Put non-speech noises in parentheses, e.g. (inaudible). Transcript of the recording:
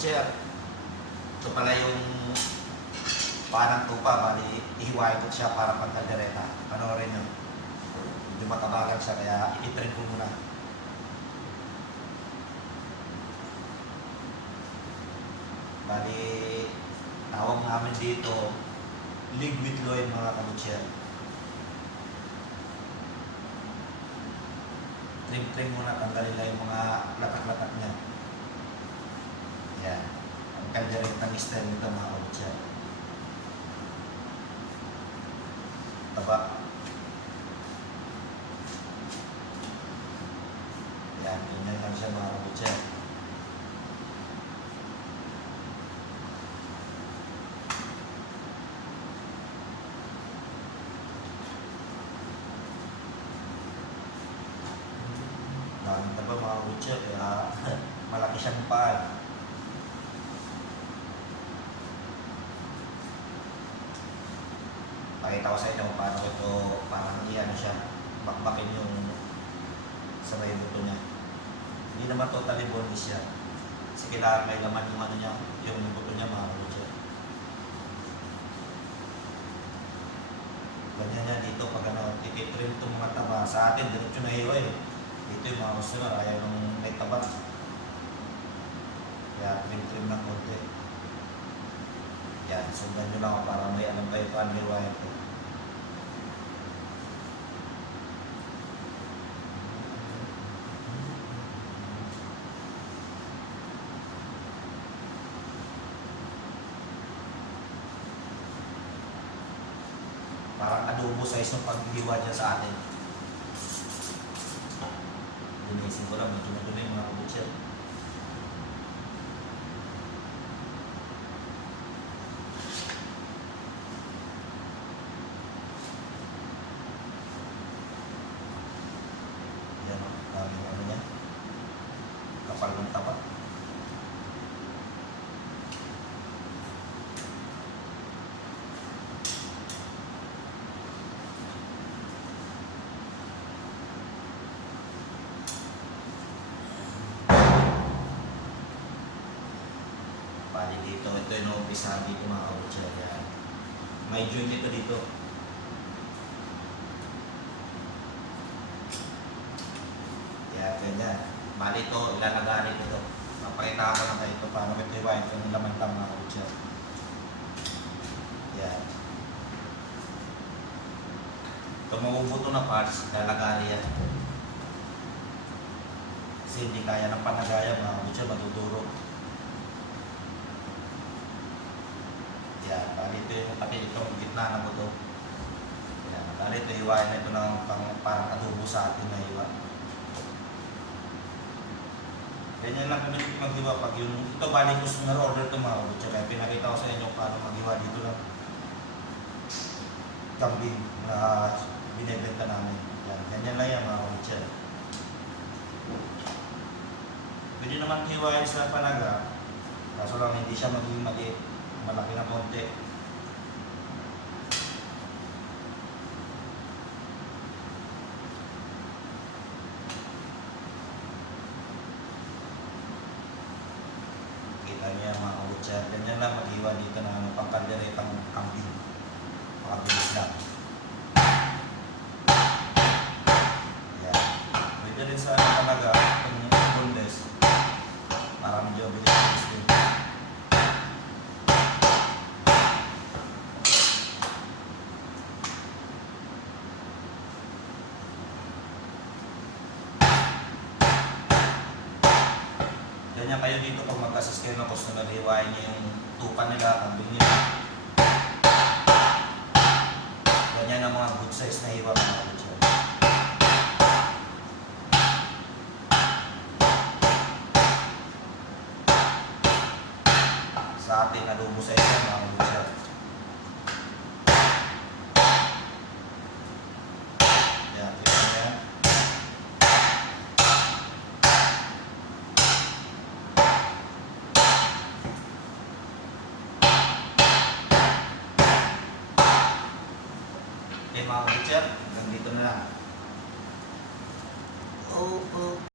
kabutser. Ito pala yung panang tupa, bali ihiwain ko siya para pagkaldereta. Panoorin nyo. Medyo matabagal siya, kaya ititrin ko muna. Bali, tawag namin dito, lig with mga kabutser. Trim-trim muna, tanggalin lang yung mga latak-latak niya. Yan. Ang kalderetang style nito mga kabutser. Taba. Yan, ganyan lang siya mga kabutser. Daming taba mga kabutser, kaya (laughs) malaki siyang paan. Pakita ko sa inyo kung paano ito, parang iyan siya, bakbakin yung sa may buto niya. Hindi naman totally bonus siya. Kasi kailangan may laman yung ano niya, yung buto niya mga kabutser. Ganyan niya dito pag ano, tititrim itong mga taba. Sa atin, diretso na hiwa eh. Dito yung mga customer, ayaw nung may taba. Kaya trim-trim ng konti. Sundan nyo lang ako para may alam kayo paano hiwain ito. Parang adobo size ng paghiwa dyan sa atin. Linisin ko lang, medyo madumi mga kabutser. Yan o, daming ano niya. Kapal ng tapat. Bali dito, ito yung umpisahan dito mga kabutser. Yan. May joint ito dito. Yan, ganyan. Bali ito, ilalagarin ito. Papakita ko lang kayo ito paano ito iwain ito ng laman lang mga kabutser. Yan. Ito mabubuto na parts, lalagari yan. Kasi hindi kaya ng panagaya mga kabutser, matuturo. Yan, bali ito yung pati itong gitna ng buto. Yan, bali ito iwain na ito ng pang, parang adobo sa atin na iwa. Ganyan lang kami maghiwa pag yung, ito bali customer order ito mga kabutser. Kaya pinakita ko sa inyo paano maghiwa dito lang. Kambing na binibenta namin. Yan, ganyan lang yan mga kabutser. Pwede naman hiwain sa panaga. Kaso lang hindi siya magiging maliit. Malaki na konti. Yan mga kabutser. Ganyan lang maghiwa dito na ano, pangkalderetang kambing. Makabilis lang. Yan. Pwede rin sa talaga itong boneless. Para medyo bilis-bilis din. Ganyan kayo dito pag mag-assist kayo ng customer, hiwain niyo yung tupa nila, kambing nila. Ganyan ang mga good size na hiwa mga kabutser. Sa ating adobo size mga kabutser. Okay mga teacher, hanggang na lang. Oo, oh, oo. Oh.